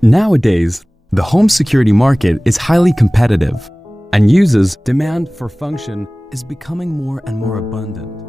Nowadays, the home security market is highly competitive, and users' demand for function is becoming more and more abundant.